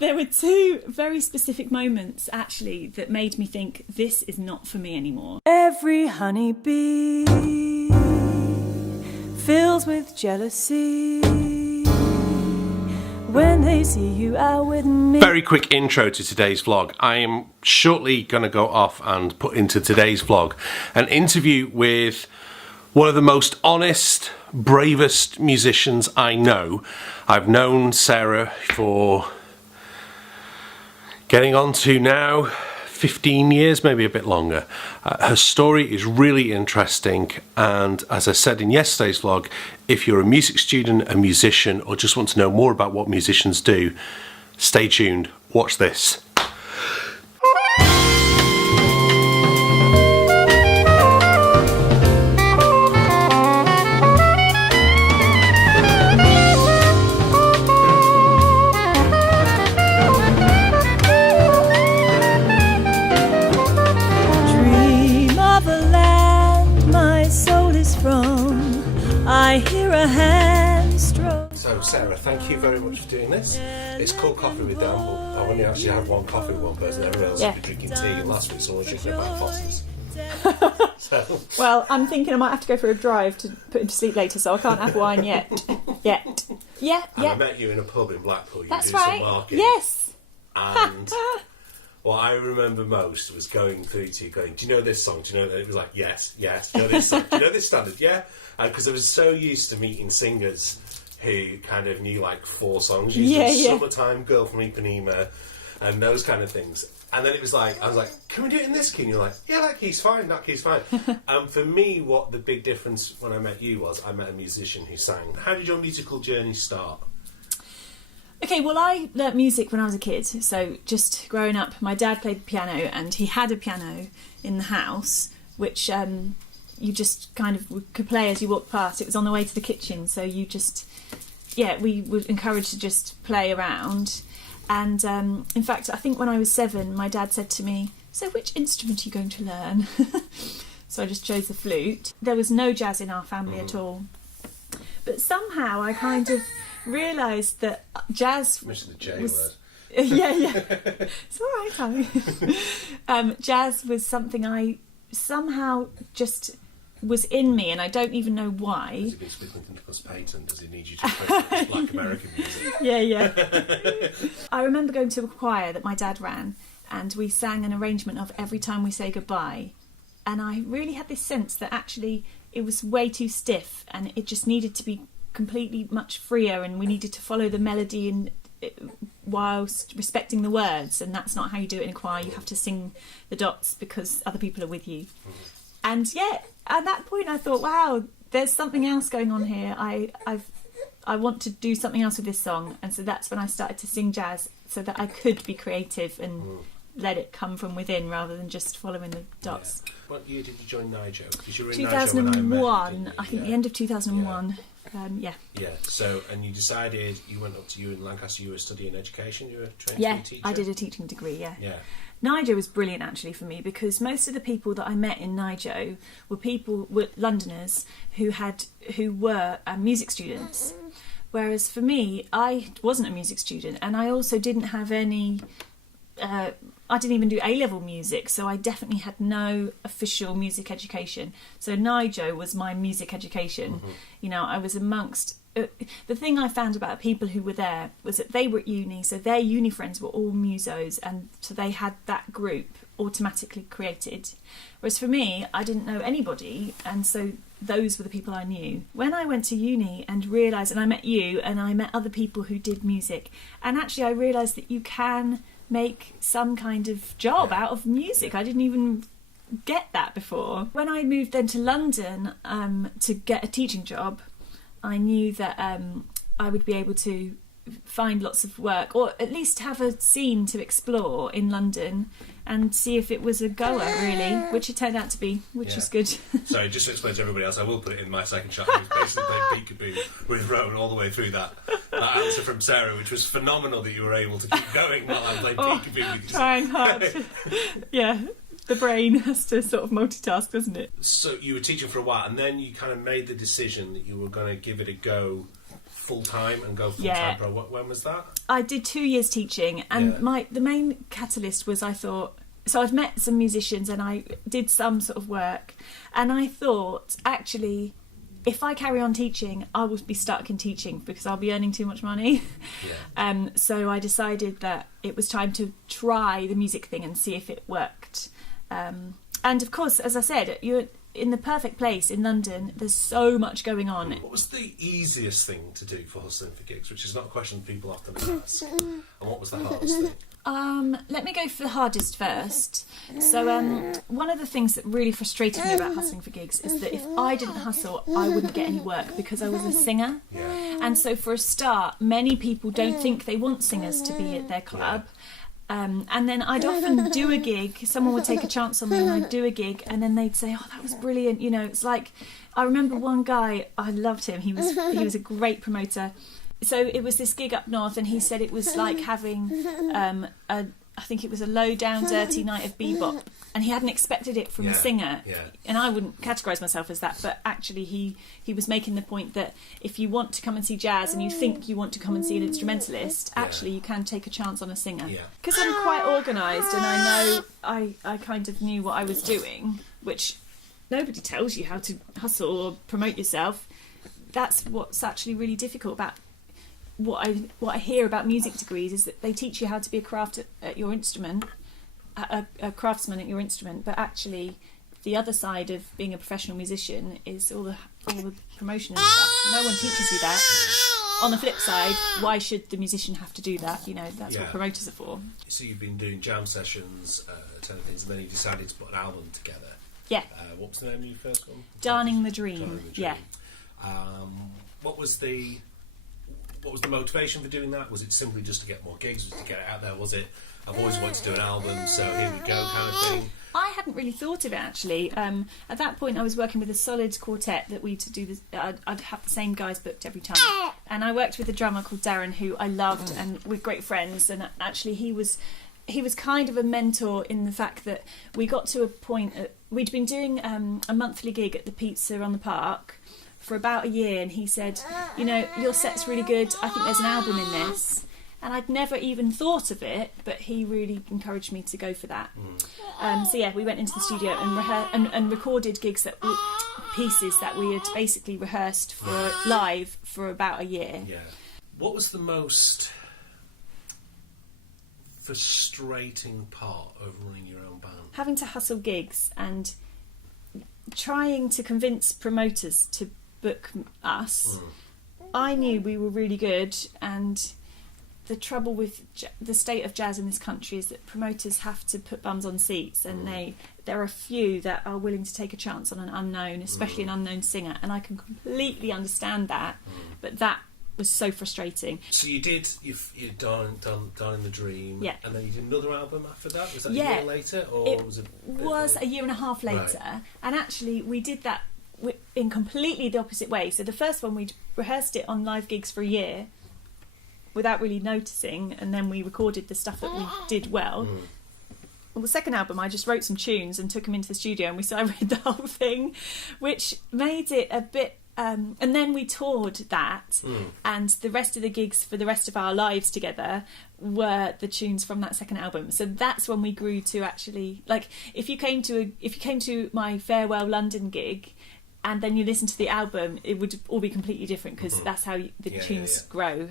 There were two very specific moments, actually, that made me think, this is not for me anymore. Every honeybee fills with jealousy when they see you out with me. Very quick intro to today's vlog. I am shortly going to go off and put into today's vlog an interview with one of the most honest, bravest musicians I know. I've known Sarah for getting on to now 15 years, maybe a bit longer. Her story is really interesting, and as I said in yesterday's vlog, if you're a music student, a musician, or just want to know more about what musicians do, stay tuned, watch this. I hear a hand stroke. So Sarah, thank you very much for doing this. It's called Coffee with Dan, but I've only actually had one coffee with one person. Everyone else has been drinking tea, and last week someone was drinking about Foster's. So. Well, I'm thinking I might have to go for a drive to put him to sleep later, so I can't have wine yet. Yeah. I met you in a pub in Blackpool. That's doing right. Some marketing. Yes. And what I remember most was going through to you going, do you know this song? Do you know that? It was like, yes. Do you know this song? Do you know this standard? Yeah. Because I was so used to meeting singers who kind of knew like 4 songs. Usually Summertime, Girl from Ipanema, and those kind of things. And then it was like, I was like, can we do it in this key? And you're like, yeah, that key's fine. And for me, what the big difference when I met you was I met a musician who sang. How did your musical journey start? Okay, well, I learnt music when I was a kid, so just growing up, my dad played the piano, and he had a piano in the house, which you just kind of could play as you walked past. It was on the way to the kitchen, so you just, we were encouraged to just play around. And in fact, I think when I was 7, my dad said to me, so which instrument are you going to learn? So I just chose the flute. There was no jazz in our family at all. But somehow I kind of realised that jazz Mention the J was... word. It's all right, Tommy. Jazz was something I somehow just was in me, and I don't even know why. Has he been speaking to Nicholas Payton? Does he need you to play Black American music? Yeah. I remember going to a choir that my dad ran, and we sang an arrangement of Every Time We Say Goodbye, and I really had this sense that actually it was way too stiff, and it just needed to be completely much freer, and we needed to follow the melody and whilst respecting the words, and that's not how you do it in a choir. You have to sing the dots because other people are with you. And at that point I thought, wow, there's something else going on here. I want to do something else with this song. And so that's when I started to sing jazz, so that I could be creative and let it come from within rather than just following the dots. Yeah. What year did you join Nijo? Because you were in 2001, Nijo when I met you, I think the end of 2001. Yeah. So, and you decided you went up to you in Lancaster, you were studying education, you were trained to be a teacher? I did a teaching degree, yeah. Nijo was brilliant actually for me, because most of the people that I met in Nijo were Londoners who were music students. Whereas for me, I wasn't a music student, and I also didn't have any... I didn't even do A-level music, so I definitely had no official music education. So Nijo was my music education. You know, I was amongst... the thing I found about people who were there was that they were at uni, so their uni friends were all musos, and so they had that group automatically created. Whereas for me, I didn't know anybody, and so those were the people I knew. When I went to uni and realised, and I met you, and I met other people who did music, and actually I realised that you can make some kind of job out of music. I didn't even get that before. When I moved then to London to get a teaching job, I knew that I would be able to find lots of work, or at least have a scene to explore in London and see if it was a goer, really, which it turned out to be, which is good. Sorry, just to explain to everybody else, I will put it in my second shot. It was basically playing peekaboo with Rowan all the way through that answer from Sarah, which was phenomenal that you were able to keep going while I played peekaboo with you. Trying hard. Yeah. The brain has to sort of multitask, doesn't it? So you were teaching for a while, and then you kind of made the decision that you were going to give it a go full-time and go full-time pro. When was that? I did 2 years teaching, and the main catalyst was I thought... So I'd met some musicians and I did some sort of work, and I thought, actually, if I carry on teaching, I will be stuck in teaching because I'll be earning too much money. So I decided that it was time to try the music thing and see if it worked. And of course, as I said, you're in the perfect place in London. There's so much going on. What was the easiest thing to do for hustling for gigs, which is not a question people often ask? And what was the hardest thing? Let me go for the hardest first. So one of the things that really frustrated me about hustling for gigs is that if I didn't hustle, I wouldn't get any work because I was a singer. And so for a start, many people don't think they want singers to be at their club. And then I'd often do a gig, someone would take a chance on me and I'd do a gig, and then they'd say, oh, that was brilliant. You know, it's like, I remember one guy, I loved him, he was a great promoter. So it was this gig up north, and he said it was like having I think it was a low down dirty night of bebop, and he hadn't expected it from a singer. And I wouldn't categorise myself as that, but actually he was making the point that if you want to come and see jazz and you think you want to come and see an instrumentalist, actually you can take a chance on a singer. Because I'm quite organised, and I know I kind of knew what I was doing, which nobody tells you how to hustle or promote yourself. That's what's actually really difficult about what I hear about music degrees, is that they teach you how to be a craftsman at your instrument, but actually the other side of being a professional musician is all the promotion and stuff. No one teaches you that. On the flip side, why should the musician have to do that? You know, that's what promoters are for. So you've been doing jam sessions, attending things, and then you decided to put an album together. What was the name of your first one? Darning the Dream. What was the motivation for doing that? Was it simply just to get more gigs? Was it to get it out there? Was it, I've always wanted to do an album, so here we go kind of thing? I hadn't really thought of it, actually. At that point, I was working with a solid quartet that we to do this. I'd have the same guys booked every time, and I worked with a drummer called Darren, who I loved, and we're great friends. And actually, he was kind of a mentor in the fact that we got to a point. We'd been doing a monthly gig at the Pizza on the Park for about a year, and he said, you know, your set's really good, I think there's an album in this. And I'd never even thought of it, but he really encouraged me to go for that. So we went into the studio and recorded gigs pieces that we had basically rehearsed for live for about a year. What was the most frustrating part of running your own band? Having to hustle gigs and trying to convince promoters to book us. I knew we were really good, and the trouble with the state of jazz in this country is that promoters have to put bums on seats, and there are a few that are willing to take a chance on an unknown, especially an unknown singer, and I can completely understand that, but that was so frustrating. So you'd done the Dream, and then you did another album after that? Was that a year later? Or it was a year and a half later, and actually we did that in completely the opposite way. So the first one, we'd rehearsed it on live gigs for a year without really noticing, and then we recorded the stuff that we did well. Well, the second album, I just wrote some tunes and took them into the studio, and we started the whole thing, which made it a bit... and then we toured that, and the rest of the gigs for the rest of our lives together were the tunes from that second album. So that's when we grew to actually, like, if you came to my Farewell London gig and then you listen to the album, it would all be completely different, because that's how the tunes grow.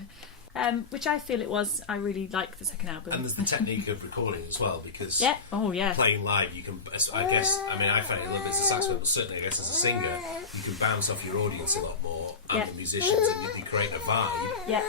Which I feel it was. I really like the second album. And there's the technique of recording as well, because playing live, you can, I guess, I mean, I find it a little bit as a saxophone, but certainly I guess as a singer, you can bounce off your audience a lot more, and the musicians, and you create a vibe.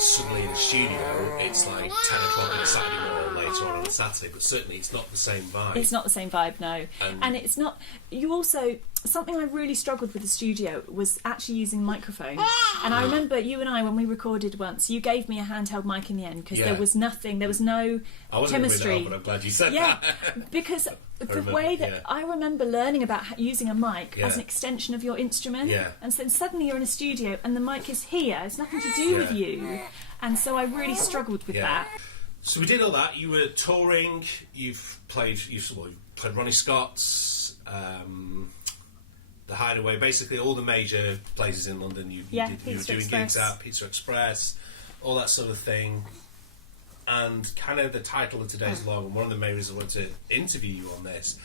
Suddenly in the studio, it's like 10 o'clock on a Saturday morning, later on a Saturday, but certainly it's not the same vibe. It's not the same vibe, no. And it's not... You also... Something I really struggled with the studio was actually using microphones. And I remember you and I, when we recorded once, you gave me a handheld mic in the end, because there was nothing, there was no chemistry. But I'm glad you said that. Because the way that I remember learning about using a mic as an extension of your instrument, and then suddenly you're in a studio and the mic is here, it's nothing to do with you. And so I really struggled with that. So we did all that. You were touring. You've played Ronnie Scott's. the Hideaway, basically all the major places in London. You were doing gigs at Pizza Express, all that sort of thing. And kind of the title of today's vlog, and one of the main reasons I wanted to interview you on this,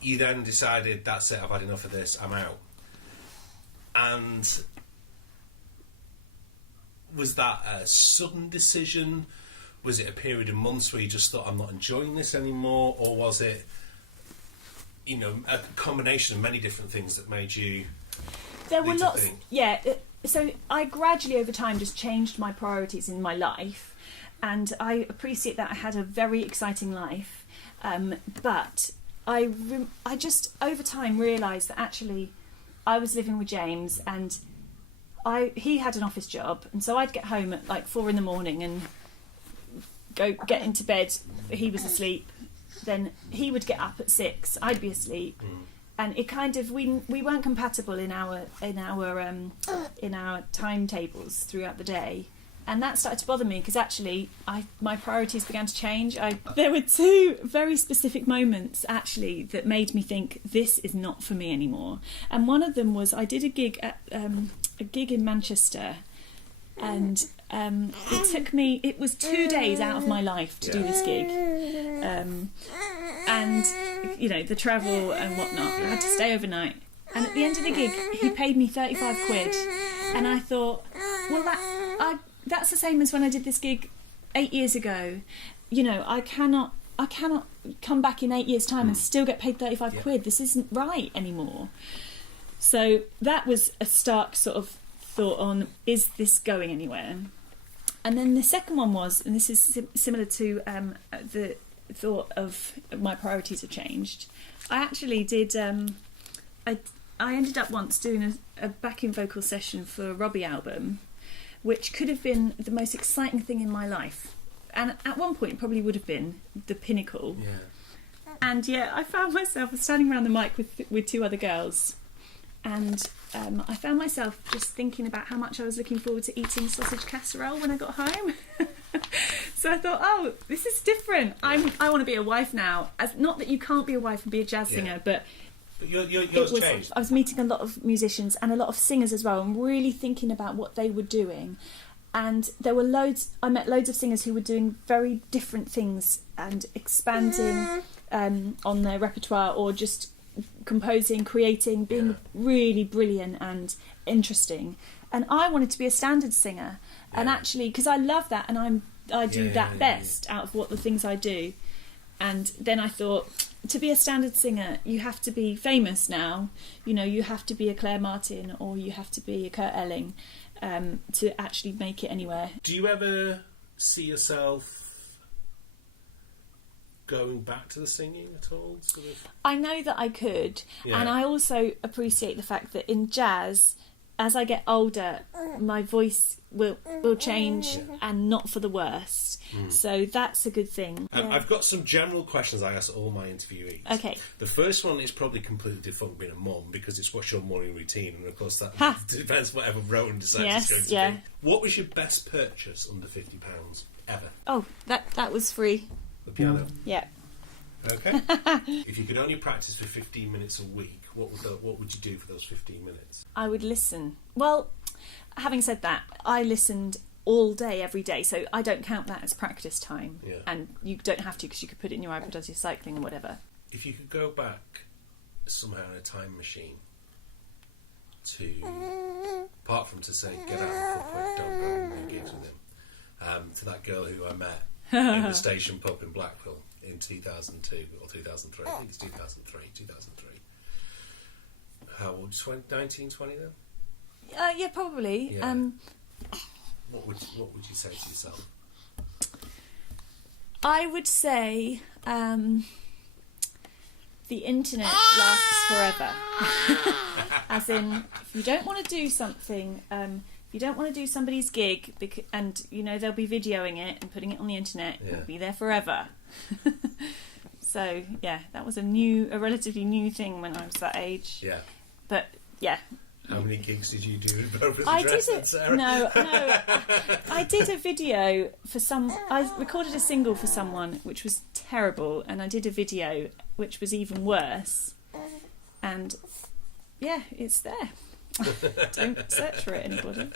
you then decided, that's it, I've had enough of this, I'm out. And was that a sudden decision? Was it a period of months where you just thought, I'm not enjoying this anymore? Or was it, you know, a combination of many different things that made you... There were lots... Yeah, so I gradually over time just changed my priorities in my life. And I appreciate that I had a very exciting life. But I just over time realised that actually I was living with James, and he had an office job, and so I'd get home at like 4 a.m. and go get into bed. He was asleep. Then he would get up at 6. I'd be asleep, and it kind of we weren't compatible in our timetables throughout the day. And that started to bother me because actually my priorities began to change. There were 2 very specific moments actually that made me think this is not for me anymore. And one of them was I did a gig in Manchester, and it was 2 days out of my life to do this gig. And you know, the travel and whatnot, I had to stay overnight. And at the end of the gig, he paid me 35 quid. And I thought, well, that's the same as when I did this gig 8 years ago. You know, I cannot come back in 8 years' time and still get paid 35 quid. This isn't right anymore. So that was a stark sort of thought on, is this going anywhere? And then the second one was, and this is similar to the thought of my priorities have changed. I actually did... I ended up once doing a backing vocal session for a Robbie album, which could have been the most exciting thing in my life. And at one point it probably would have been the pinnacle. Yeah. And yeah, I found myself standing around the mic with 2 other girls. And I found myself just thinking about how much I was looking forward to eating sausage casserole when I got home. So I thought, oh, this is different. I want to be a wife now. Not that you can't be a wife and be a jazz singer, but yours changed. I was meeting a lot of musicians and a lot of singers as well, and really thinking about what they were doing. And there were I met loads of singers who were doing very different things and expanding on their repertoire, or just composing, creating, being really brilliant and interesting. And I wanted to be a standard singer, and actually, because I love that, and I do that best out of what the things I do. And then I thought, to be a standard singer, you have to be famous now. You know, you have to be a Claire Martin, or you have to be a Kurt Elling, to actually make it anywhere. Do you ever see yourself going back to the singing at all? Sort of? I know that I could, and I also appreciate the fact that in jazz, as I get older, my voice will change, and not for the worst. So that's a good thing. I've got some general questions I ask all my interviewees. Okay. The first one is probably completely defunct being a mum, because it's what's your morning routine, and of course that depends whatever Rowan decides it's going to be. What was your best purchase under £50 ever? Oh, that was free. The piano? Yeah. Okay. If you could only practice for 15 minutes a week, what would you do for those 15 minutes? I would listen. Well, having said that, I listened all day, every day, so I don't count that as practice time. Yeah. And you don't have to, because you could put it in your iPod as you're cycling or whatever. If you could go back somehow in a time machine to, apart from to say, get out of footprint, don't go and do gigs with him, to that girl who I met in the station pub in Blackpool in 2002 or 2003, I think it's 2003. How old? 19, 20 then? Yeah, probably. Yeah. What would you say to yourself? I would say the internet lasts forever. As in, if you don't want to do something, if you don't want to do somebody's gig, and you know they'll be videoing it and putting it on the internet, it'll be there forever. So yeah, that was a relatively new thing when I was that age. Yeah. But yeah. How many gigs did you do with both I did a video for I recorded a single for someone which was terrible, and I did a video which was even worse. And yeah, it's there. Don't search for it, anybody.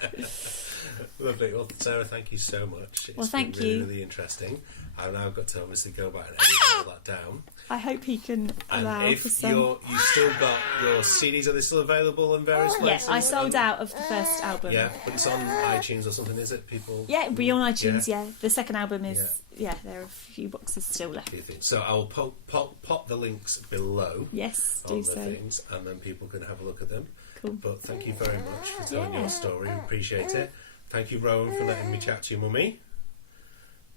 Lovely. Well, Sarah, thank you so much. It's Thank been really, you. really interesting. I've now got to obviously go back and edit all that down. I hope he can allow And if for some. you've still got your CDs, are they still available in various places? Yeah, I sold out of the first album. Yeah, but it's on iTunes or something, is it? People. Yeah, it'll be on iTunes. Yeah, the second album is. Yeah. Yeah, there are a few boxes still left. So I'll pop the links below. Yes, on do the so. things, and then people can have a look at them. Cool. But thank you very much for telling Yeah. your story. We appreciate it. Thank you, Rowan, for letting me chat to your mummy.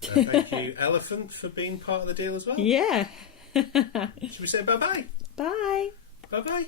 Thank you, Elephant, for being part of the deal as well. Yeah. Should we say bye-bye? Bye. Bye-bye.